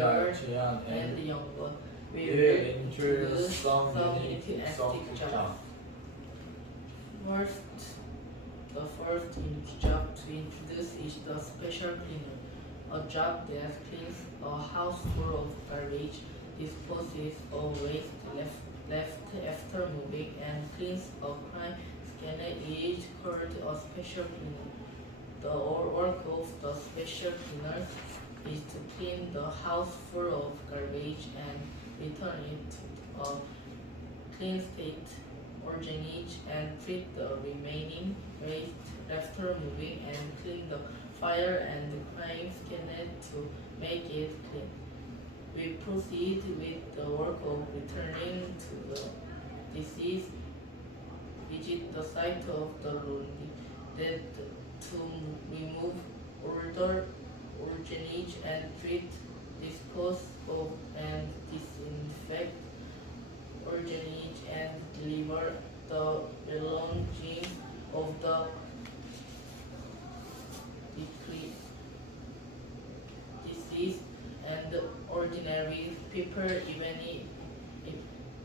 are Jian and Yongwon. We will will introduce some unique unique active job. job. The first job to introduce is the special cleaner, a job that cleans a house full of garbage, disposes of waste left after moving, and cleans a crime scene is called a special cleaner. The work of the special cleaners is to clean the house full of garbage and return it to a clean state, organize and treat the remaining waste after moving, and clean the fire and the crime scene to make it clean. We proceed with the work of returning to the deceased, visit the site of the wounded, that to remove odor, organize and treat, dispose of and disinfect, organize and deliver the belongings of the deceased and ordinary people,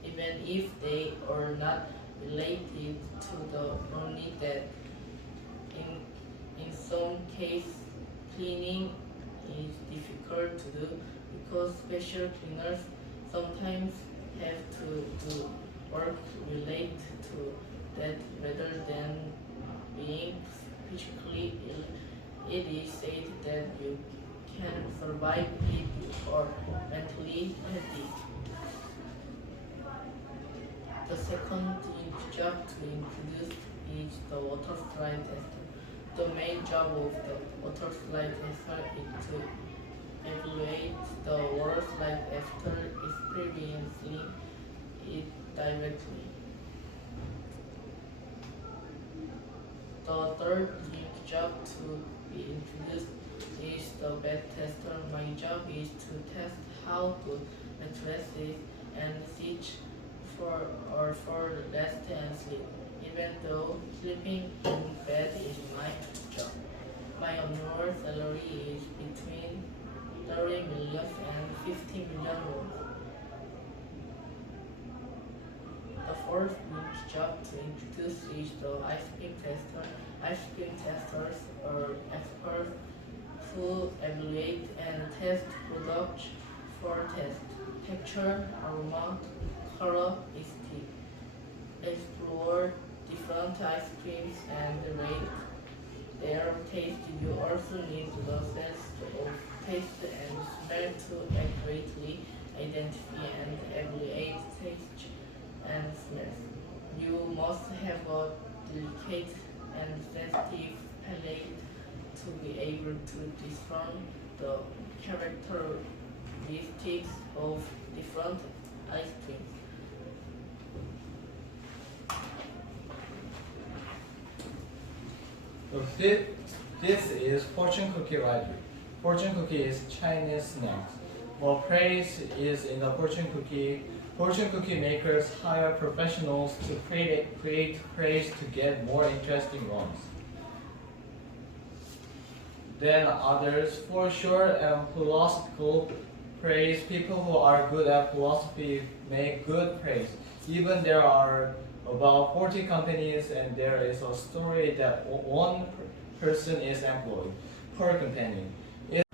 even if they are not related to the only dead. In some cases, cleaning is difficult to do because special cleaners sometimes have to do work related to that rather than being physically ill. It is said that you can survive if you are mentally healthy. The second job to introduce is the water slide tester. The main job of the water slide tester is to evaluate the water slide after experiencing it directly. The third job to be introduced is the bed tester. My job is to test how good mattresses and seats for rest and sleep. Even though sleeping in bed is my job, my annual salary is between 30 million and 50 million won. The fourth job to introduce is the ice cream tester. Ice cream testers are experts who evaluate and test products for taste, texture, aroma, color, aesthetic, explore different ice creams and rate their taste. You also need the sense of taste and smell to accurately identify and evaluate taste and smells. You must have a delicate and sensitive palate to be able to discern the characteristics of different ice creams. The fifth is fortune cookie writer. Fortune cookie is Chinese snacks. While praise is in the fortune cookie makers hire professionals to create praise to get more interesting ones than others. For short and philosophical praise, people who are good at philosophy make good praise. Even there are about 40 companies, and there is a story that one person is employed per companion.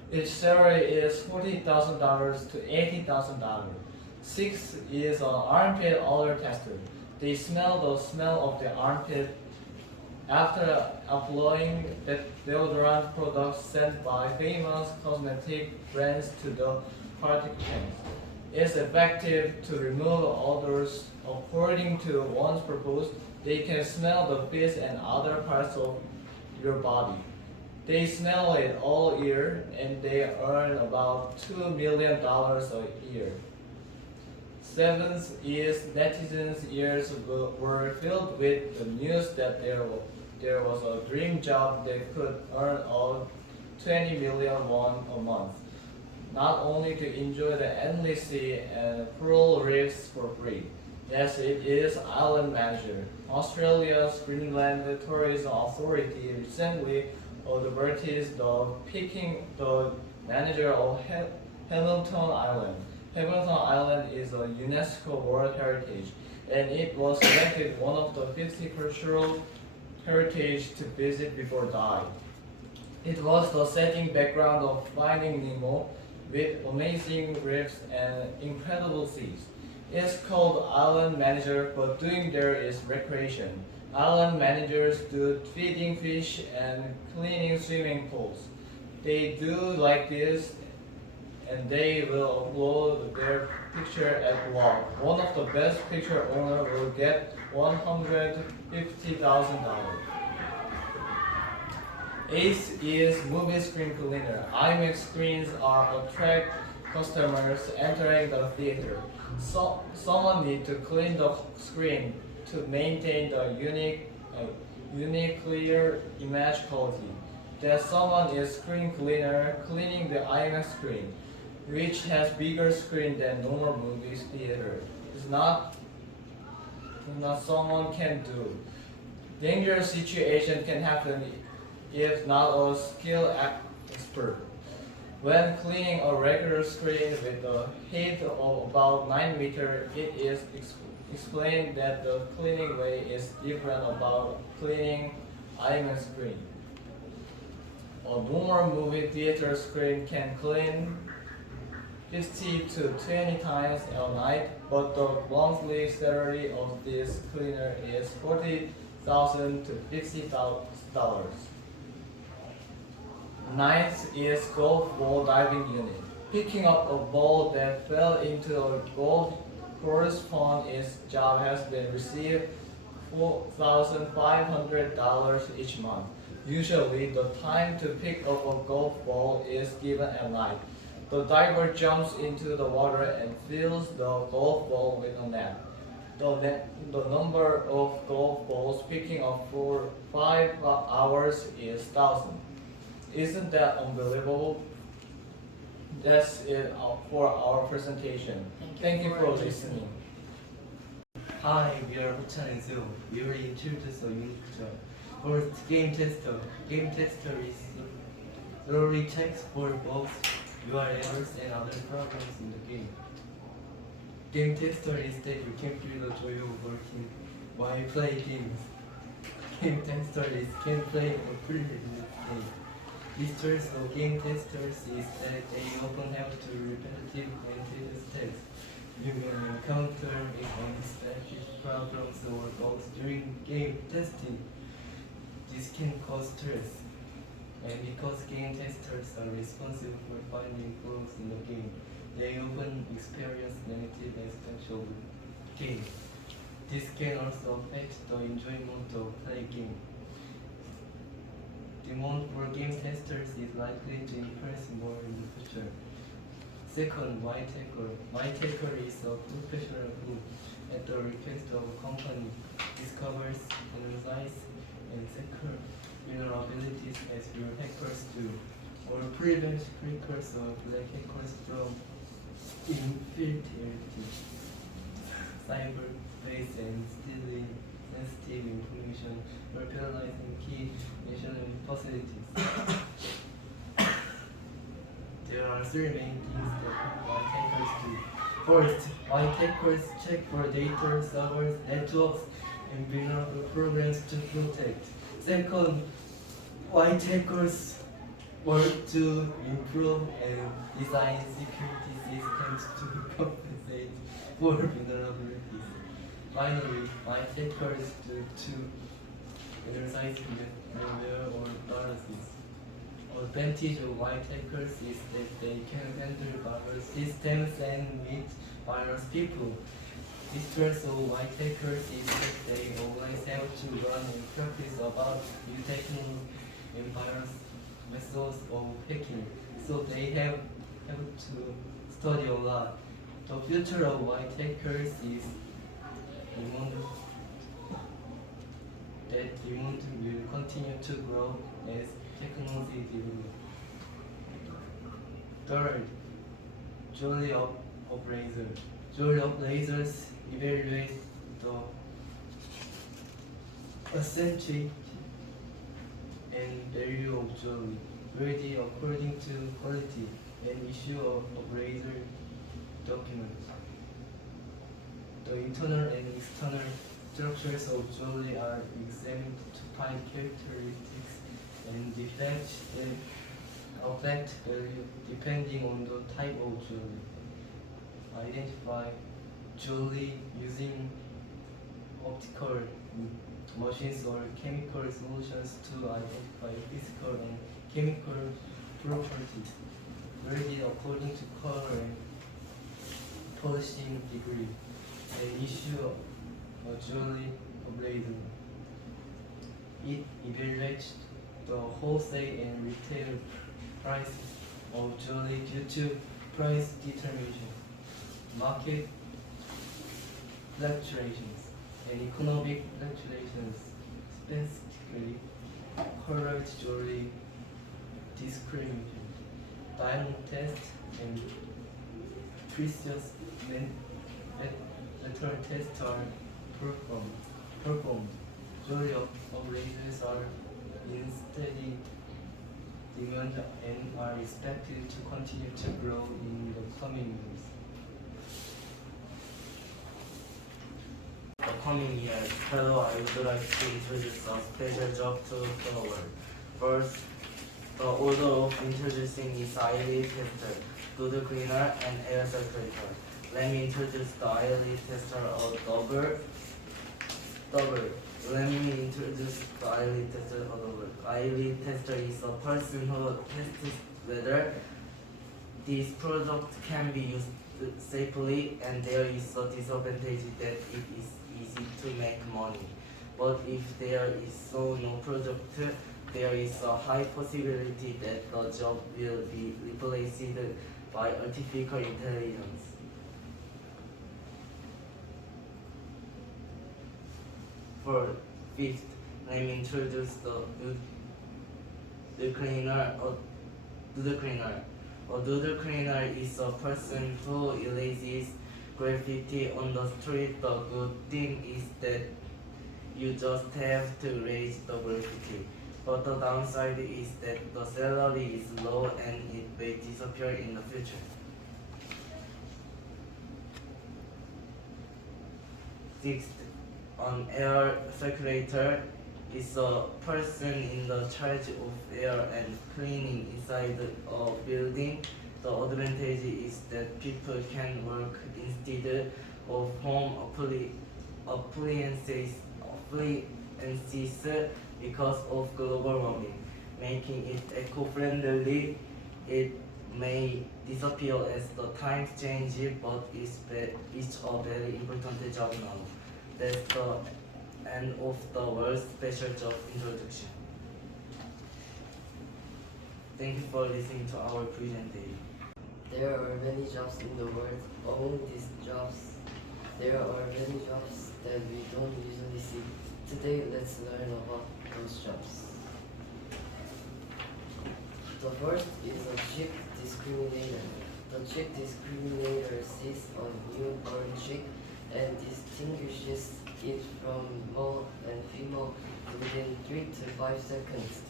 Its salary is $40,000 to $80,000. Sixth is an armpit odor tester. They smell the smell of the armpit after applying the deodorant products sent by famous cosmetic brands to the participants. It's effective to remove odors. According to one's purpose, they can smell the face and other parts of your body. They smell it all year, and they earn about $2 million a year. Seventh is netizens' ears were filled with the news that there was a dream job that could earn all 20 million won a month, not only to enjoy the endless sea and coral reefs for free. Yes, it is island manager. Australia's Greenland Tourism Authority recently advertised the manager of Hamilton Island. Hamilton Island is a UNESCO World Heritage, and it was selected one of the 50 cultural heritage to visit before dying. It was the setting background of Finding Nemo, with amazing reefs and incredible seas. It's called island manager, but doing there is recreation. Island managers do feeding fish and cleaning swimming pools. They do like this, and they will upload their picture at blog. One of the best picture owner will get $150,000. ACE is movie screen cleaner. IMAX screens are attract customers entering the theater. So someone needs to clean the screen to maintain the unique clear image quality. That someone is screen cleaner cleaning the IMAX screen, which has bigger screen than normal movie theater. It's not someone can do. Dangerous situation can happen if not a skilled expert. When cleaning a regular screen with a height of about 9 meters, it is explained that the cleaning way is different about cleaning IMAX screen. A normal movie theater screen can clean 50 to 20 times a night, but the monthly salary of this cleaner is $40,000 to $50,000. Ninth is golf ball diving unit. Picking up a ball that fell into a golf course pond, its job has been received $4,500 each month. Usually, the time to pick up a golf ball is given at night. The diver jumps into the water and fills the golf ball with a net. The number of golf balls picking up for 5 hours is 1,000. Isn't that unbelievable? That's it for our presentation. Thank you for listening. Hi, we are Ho-chan and Seo. We will introduce a unique job. First, game tester. Game tester is thoroughly checks for bugs, URLs, and other problems in the game. Game tester is that you can feel the joy of working while playing games. Game tester can play a pretty game. Features of game testers is that they often have to repetitive and tedious tasks. You may encounter unexpected problems or bugs during game testing. This can cause stress. And because game testers are responsible for finding flaws in the game, they often experience negative aspects of the game. This can also affect the enjoyment of playing game. Demand for game testers is likely to increase more in the future. Second, white-hacker is a professional who, at the request of a company, discovers, analyzes, and secures vulnerabilities as real hackers do, or prevents crackers or black hackers from infiltrating cyberspace and stealing sensitive information or paralyzing key national facilities. There are three main things that white hackers do. First, white hackers check for data, servers, networks, and vulnerable programs to protect. Second, white hackers work to improve and design security systems to compensate for vulnerabilities. Finally, white hackers do to exercise malware or viruses. Advantage of white hackers is that they can handle virus systems and meet virus people. Distress of white hackers is that they always have to learn and practice about new technology and virus methods of hacking, so they have to study a lot. The future of white hackers is demand will continue to grow as technology develops. Third, Jury of Lasers. Jury of Lasers evaluate the authenticity and value of jewelry, graded according to quality. and issue of razor documents. The internal and external structures of jewelry are examined to find characteristics and defects that affect value depending on the type of jewelry. Identify jewelry using optical machines or chemical solutions to identify physical and chemical properties. Grade it according to color and polishing degree. And issue a jewelry appraisal. It evaluates the wholesale and retail price of jewelry due to price determination, market fluctuations, and economic fluctuations, specifically colored jewelry discrimination, diamond test, and precious metal tests are performed. Jewelry appraisals are in steady demand and are expected to continue to grow in the coming years. The coming year, fellow, I would like to introduce a special job to the world. First, the order of introducing is eyelid tester, doodle cleaner, and air circulator. Let me introduce the eyelid tester, or double. Let me introduce the eyelid tester, or double. Eyelid tester is a person who tests whether this product can be used safely, and there is a disadvantage that it is easy to make money. But if there is no product, there is a high possibility that the job will be replaced by artificial intelligence. For fifth, let me introduce the cleaner or doodle cleaner. A doodle cleaner is a person who erases graffiti on the street. The good thing is that you just have to erase the graffiti. But the downside is that the salary is low and it may disappear in the future. Sixth, an air circulator is a person in the charge of air and cleaning inside a building. The advantage is that people can work instead of home appliances because of global warming, making it eco-friendly. It may disappear as the times change, but it's a very important job now. That's the end of the world's special job introduction. Thank you for listening to our presentation. There are many jobs in the world. Among these jobs, there are many jobs that we don't usually see. Today, let's learn about those jobs. The first is a chick discriminator. The chick discriminator sees a newborn chick and distinguishes it from male and female within 3 to 5 seconds.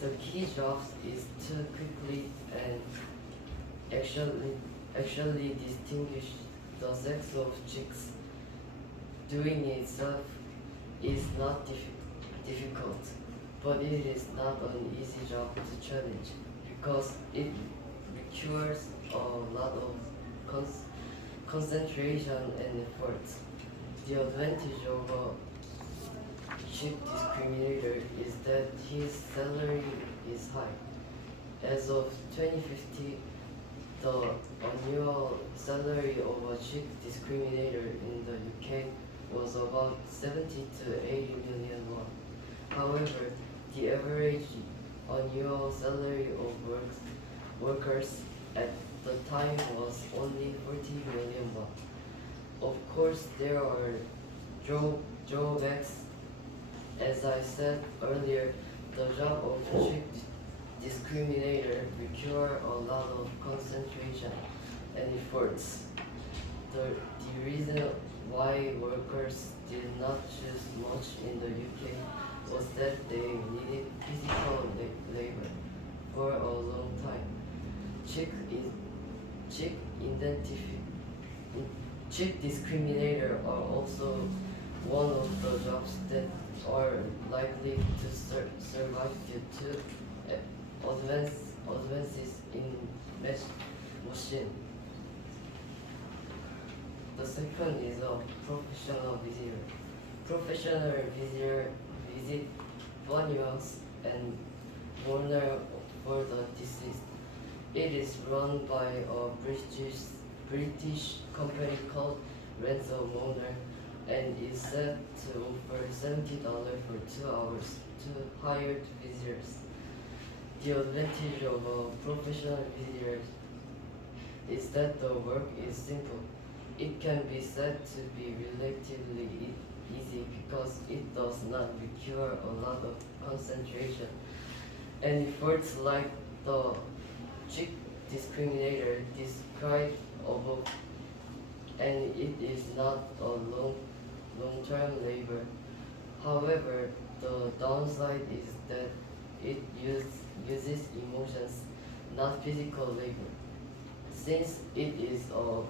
The key job is to quickly and actually distinguish the sex of chicks. Doing it itself is not difficult, but it is not an easy job to challenge because it requires a lot of concentration and effort. The advantage of a chick discriminator is that his salary is high. As of 2050, the annual salary of a chick discriminator in the UK was about 70 to 80 million won. However, the average annual salary of workers at the time was only 40 million won. Of course, there are drawbacks. As I said earlier, the job of chick discriminator requires a lot of concentration and efforts. The reason why workers did not choose much in the UK was that they needed physical labor for a long time. Chick Chick discriminator are also one of the jobs that are likely to survive due to advances in machine. The second is a professional visitor. Professional visitor visit funerals and mourner for the deceased. It is run by a British company called Rental Mourner and is set to offer $70 for 2 hours to hired visitors. The advantage of a professional visitor is that the work is simple. It can be said to be relatively easy because it does not require a lot of concentration and efforts like the chick discriminator described above, and it is not a long-term labor. However, the downside is that it uses emotions, not physical labor. Since it is a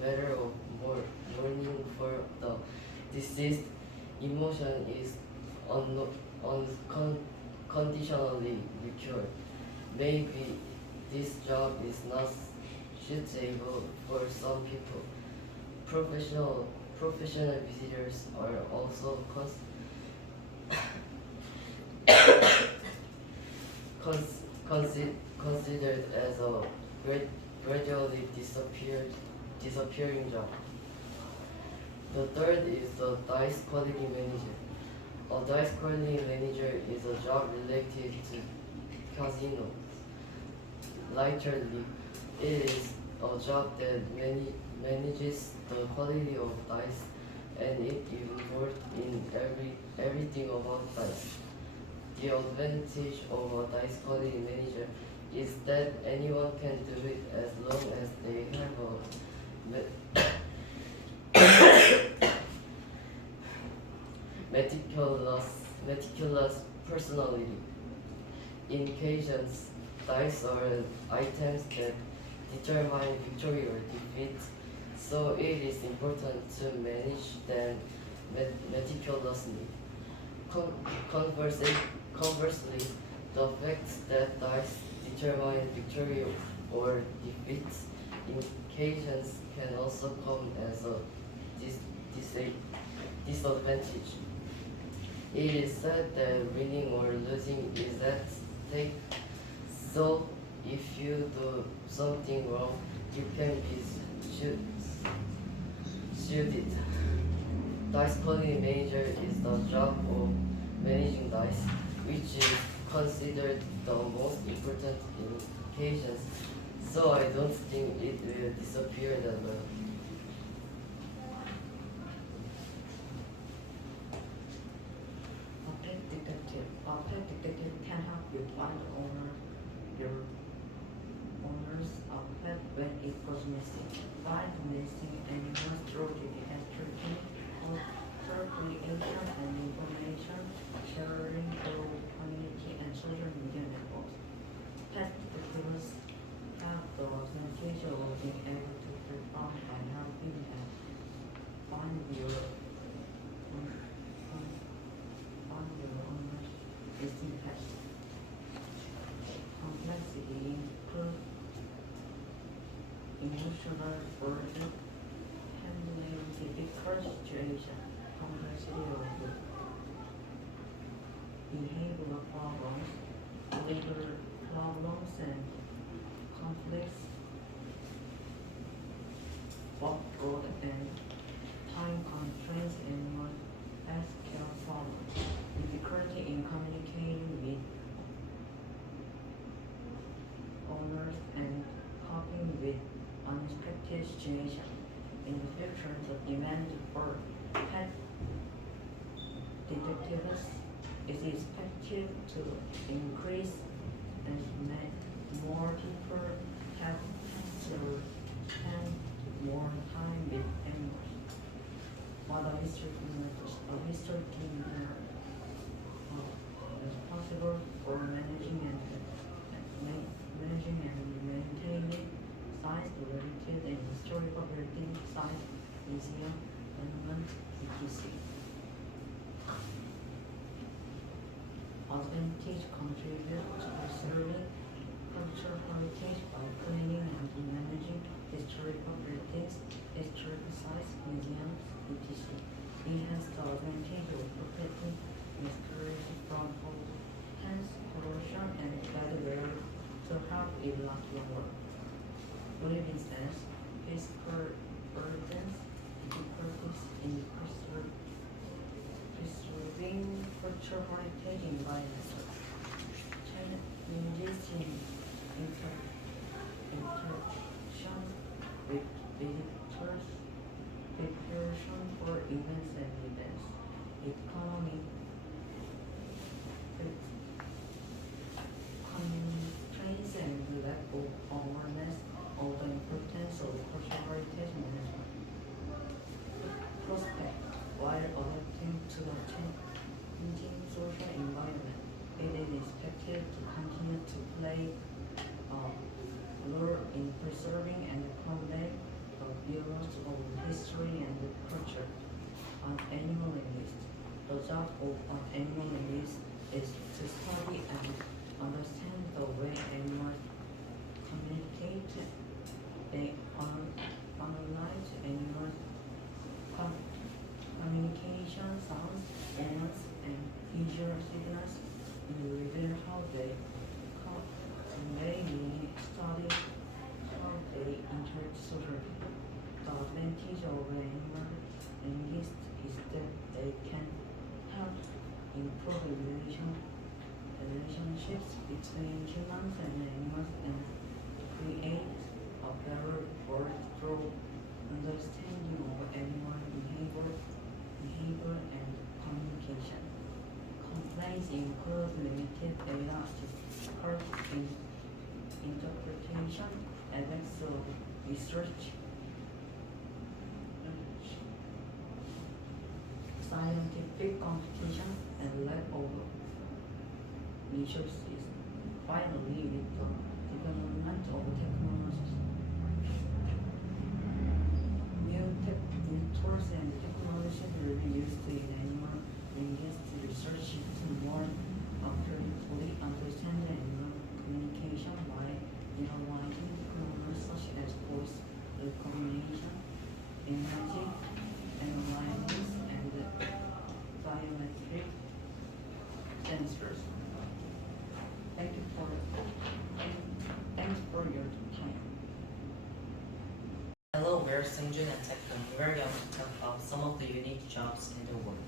matter of mourning for the deceased, emotion is unconditionally required. Maybe this job is not suitable for some people. Professional visitors are also considered as a gradually disappearing job. The third is the dice quality manager. A dice quality manager is a job related to casinos. Literally, it is a job that manages the quality of dice, and it involved in everything about dice. The advantage of a dice quality manager is that anyone can do it as long as they have a meticulous personality. In occasions, dice are items that determine victory or defeat, so it is important to manage them meticulously. Conversely, the fact that dice determine victory or defeat in occasions can also come as a disadvantage. It is said that winning or losing is at stake, so if you do something wrong, you can be sued. Dice quality manager is the job of managing dice, which is considered the most important in occasions, so I don't think it will disappear that well. A pet detective. A pet detective can help you find your owner's pet when it goes missing. Find missing animals through the tracking of circulation and information sharing through community and social media networks. Pet detectives have the advantage of being able to perform and helping and find your owner's missing pet. Complexity includes emotional burden, handling difficult situation, complexity of behavioral problems, legal problems, and conflicts, workload and time constraints in healthcare problems, difficulty in communicating with owners and coping with unexpected situations. In the future, the demand for pet detectives is expected to increase as more people have to spend more time with animals. What a history is possible for managing and maintaining size, relative and historical building size museum, monument, etc. Advantage contribute to preserving cultural heritage by planning and managing historical buildings, historical sites, museums, etc. It has the advantage of protecting inspiration from pollutants, corrosion, and bad weather to help it last longer. Living sense, physical burdens, difficulties in preserving cultural heritage environment. Challenges in interaction with visitors, preparation for events and events, economy, constraints and lack of awareness of the importance of cultural heritage management. Prospect, while adapting to the changing social environment, it is expected to continue to play a role in preserving and conveying the values of history and culture. An animal linguist. The job of an animal linguist is to study and understand the way animals communicate. They analyze animals' communication sounds, movements, and visual signals and reveal how they convey meaning, study how they interact socially. The advantage of an animal linguist is that they can help improve relationships between humans and animals and create a better world through understanding of animal behavior and communication. Complaints include limited data interpretation, effects of research, scientific competition, and lack of resources. Finally, with the development of technologies, new tools and technologies will be used in animal linguistic research to more accurately understand animal communication by utilizing technologies such as voice recognition, imaging analysis, and biometric sensors. Thanks for your time. Hello, we're Seungjun and Taekwoon. We're going to talk about some of the unique jobs in the world.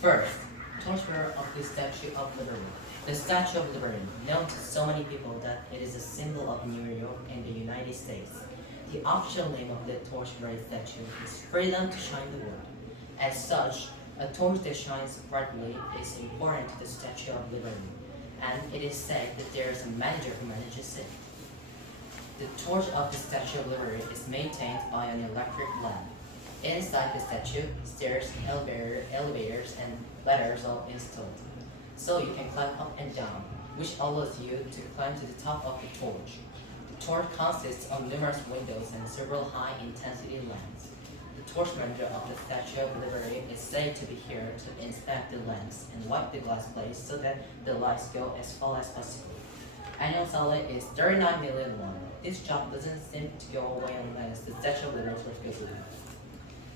First, torchbearer of the Statue of Liberty. The Statue of Liberty, known to so many people that it is a symbol of New York in the United States. The official name of the torchbearer statue is freedom to shine the world. As such, a torch that shines brightly is important to the Statue of Liberty, and it is said that there is a manager who manages it. The torch of the Statue of Liberty is maintained by an electric lamp. Inside the statue, stairs, elevators, and ladders are installed, so you can climb up and down, which allows you to climb to the top of the torch. The torch consists of numerous windows and several high-intensity lamps. The torch manager of the Statue of Liberty is said to be here to inspect the lamps and wipe the glass plates so that the lights go as far as possible. Annual salary is 39 million won. This job doesn't seem to go away unless the Statue of Liberty goes away.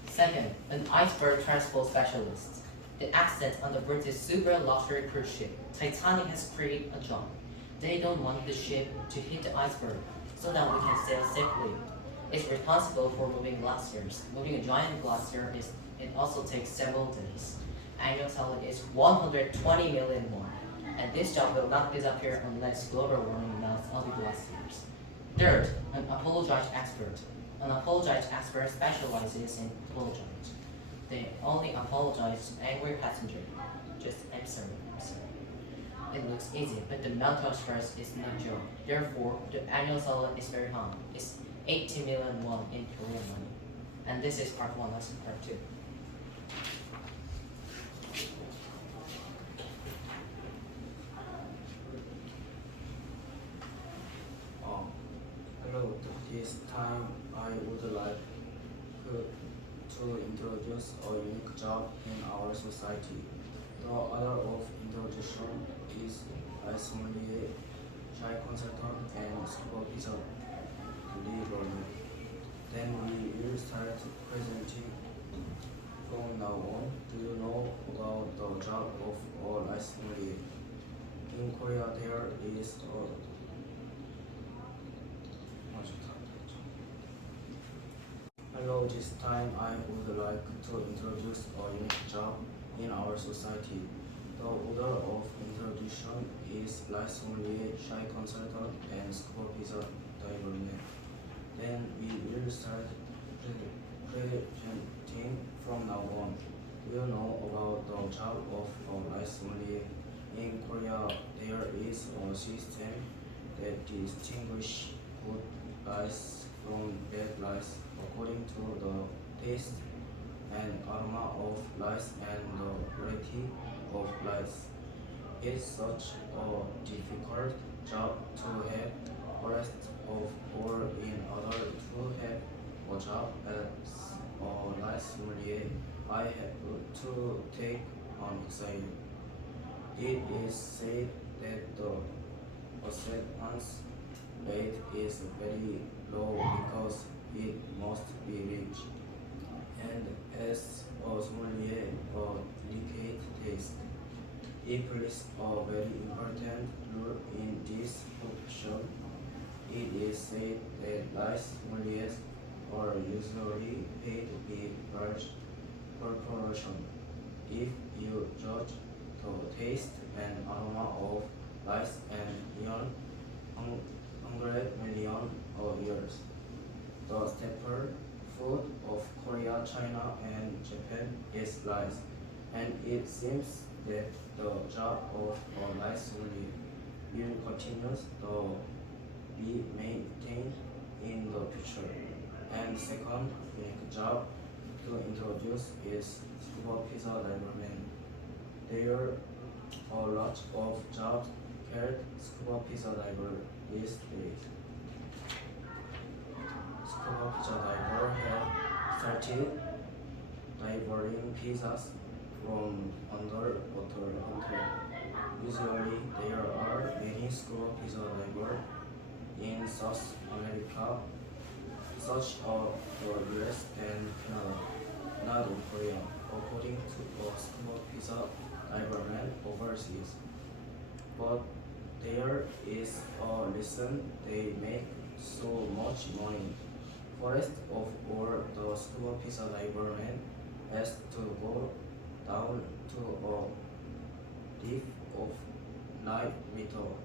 Second, an iceberg transport specialist. The accident on the British super luxury cruise ship Titanic has created a job. They don't want the ship to hit the iceberg so that we can sail safely. It's responsible for moving glaciers. Moving a giant glacier it also takes several days. Annual salary is 120 million won, and this job will not disappear unless global warming melts all the glaciers. Third, an apologize expert. An apologize expert specializes in apologize. They only apologize to angry passenger. Just I'm sorry. It looks easy, but the mental stress is no joke. Therefore, the annual salary is very high. It's 80 million won in Korean money. And this is part 1, lesson part 2. Hello, this time I would like to to introduce a unique job in our society. The order of introduction is sommelier, chai consultant, and supervisor delivery. Then we will start presenting from now on. Do you know about the job of a rice sommelier? In Korea, there is a Hello, this time I would like to introduce a unique job in our society. The order of introduction is rice sommelier, chai consultant, and supervisor delivery. Then we will start presenting from now on. Do you know about the job of a rice sommelier? In Korea, there is a system that distinguishes good rice from bad rice according to the taste and aroma of rice and the variety of rice. It's such a difficult job to have. First of all, in order to have a job as a rice sommelier, I have to take an exam. It is said that the acceptance rate is very low because it must be reached. And as a sommelier, a delicate taste. It plays a very important role in this profession. It is said that rice sommeliers are usually paid with large proportion. If you judge the taste and aroma of rice and beyond 100 million years, the staple food of Korea, China, and Japan is rice, and it seems that the job of a rice sommelier will continue to be maintained in the future. And second unique job to introduce is supervisor librarian. There are a lot of jobs called supervisor librarians. Supervisor librarian have started delivering pizzas from underwater hotel. Usually there are many supervisor librarians in South America, such as the US and Canada, not in Korea, according to a supervisor librarian overseas. But there is a reason they make so much money. First of all, the supervisor librarian has to go down to a depth of 9 meters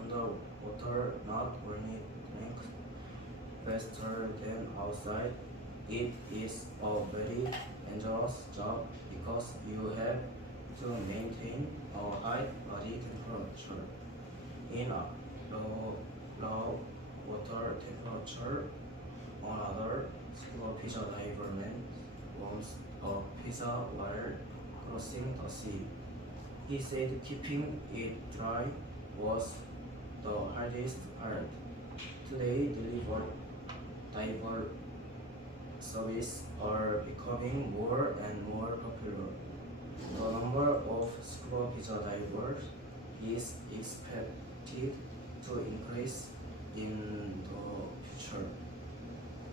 underwater, not only length faster than outside. It is a very dangerous job because you have to maintain a high body temperature in a low water temperature. Another superficial librarian wants a pizza while crossing the sea. He said keeping it dry was the hardest part. Today, delivery services are becoming more and more popular. The number of supervisor divers is expected to increase in the future.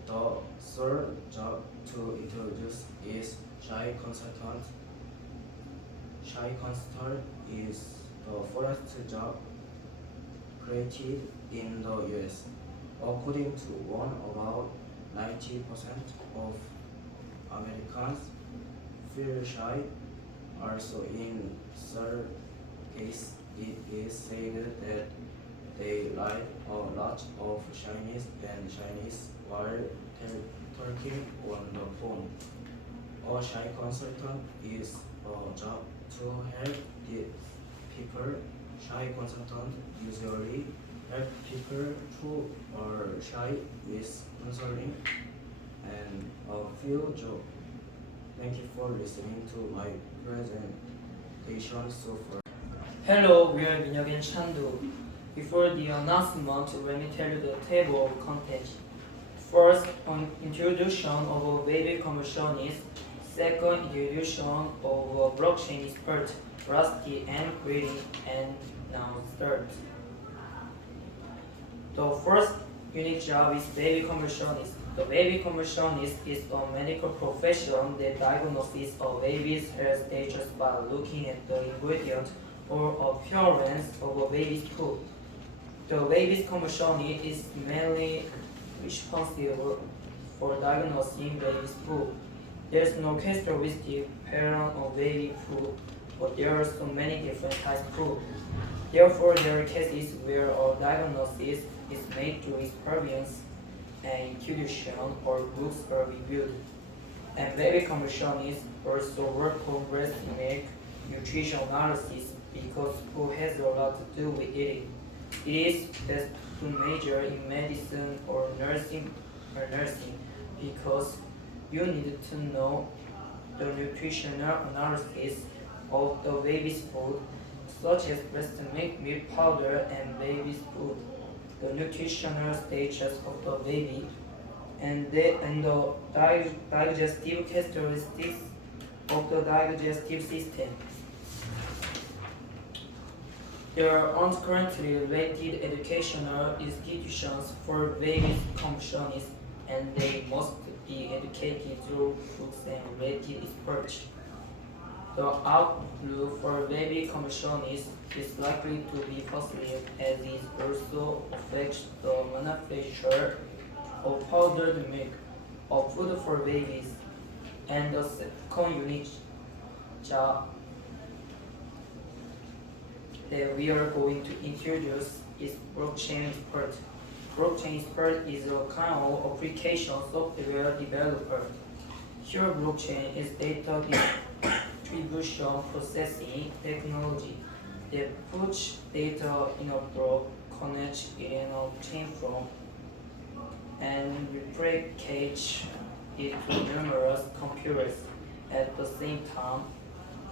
The third job to introduce is chai consultant. Chai consultant is the first job created in the US. According to one, about 90% of Americans feel shy. Also, in third case, it is said that they like a lot of Chinese while talking on the phone. A shy consultant is a job to help the people. Shy consultant usually help people who are shy with counseling and a few jobs. Thank you for listening to my presentation so far. Hello, we are Minhyuk and Chandu. Before the announcement, let me tell you the table of contention. First, on introduction of a baby conversionist. Second, introduction of a blockchain expert, Rusty and Grady, and now third. The first unique job is baby conversionist. The baby conversionist is a medical profession that diagnoses a baby's health status by looking at the ingredient or appearance of a baby's food. The baby's conversionist is mainly responsible for diagnosing baby's food. There's no characteristic pattern of baby food, but there are so many different types of food. Therefore, there are cases where a diagnosis is made through experience and intuition or books are reviewed. And baby conversionists also work on breast milk nutrition analysis because food has a lot to do with eating. It is best to major in medicine or nursing because you need to know the nutritional analysis of the baby's food, such as breast milk powder and baby's food, the nutritional status of the baby, and the digestive characteristics of the digestive system. There aren't currently related educational institutions for baby conversionists, and they must be educated through books and related research. The outlook for baby conversionists is likely to be positive as it also affects the manufacture of powdered milk, of food for babies, and the second unique job that we are going to introduce is blockchain expert. Blockchain expert is a kind of application software developer. Here, blockchain is data distribution processing technology that puts data in a block, connects it in a chain from, and replicates it to numerous computers at the same time,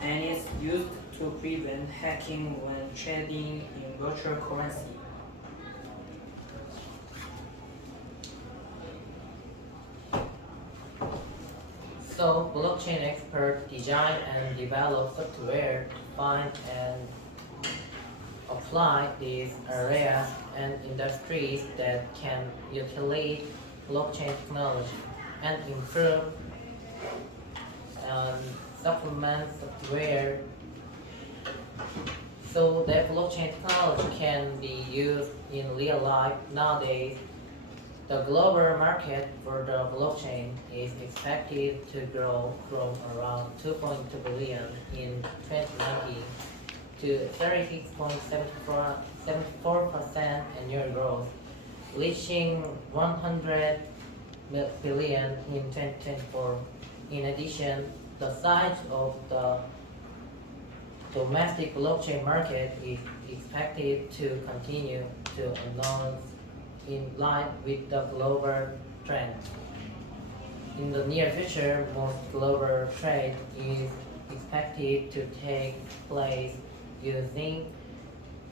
and is used to prevent hacking when trading in virtual currency. So, blockchain experts design and develop software to find and apply these areas and industries that can utilize blockchain technology and improve and supplement software so that blockchain technology can be used in real life. Nowadays, the global market for the blockchain is expected to grow from around 2.2 billion in 2019 to 36.74% annual growth, reaching 100 billion in 2024. In addition, the size of the domestic blockchain market is expected to continue to advance in line with the global trend. In the near future, most global trade is expected to take place using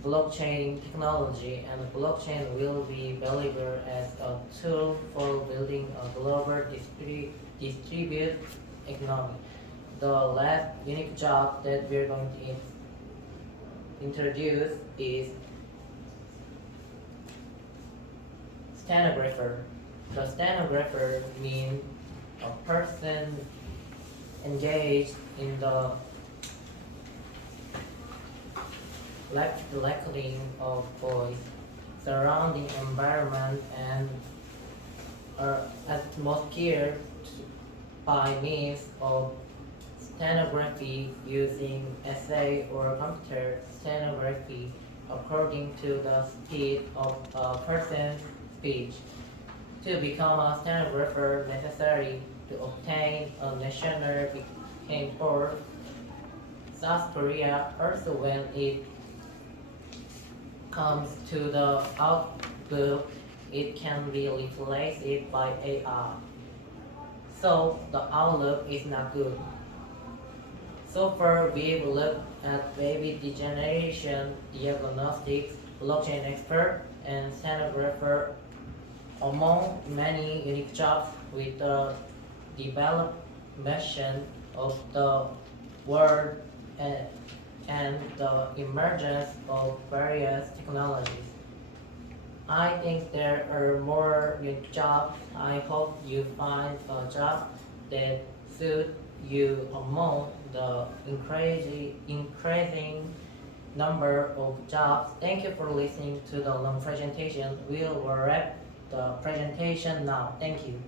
blockchain technology, and blockchain will be valuable as a tool for building a global distributed economy. The last unique job that we're going to introduce is stenographer. The stenographer means a person engaged in the recording of voice, surrounding environment, and atmosphere by means of stenography using essay or computer stenography according to the speed of a person's speech. To become a stenographer, necessary to obtain a national passport. South Korea also, when it comes to the outlook, it can be replaced by AI. So the outlook is not good. So far, we've looked at baby degeneration, diagnostics, blockchain expert, and stenographer Among many unique jobs with the development of the world and the emergence of various technologies, I think there are more unique jobs. I hope you find a job that suits you among the increasing number of jobs. Thank you for listening to the long presentation. We'll wrap the presentation now. Thank you.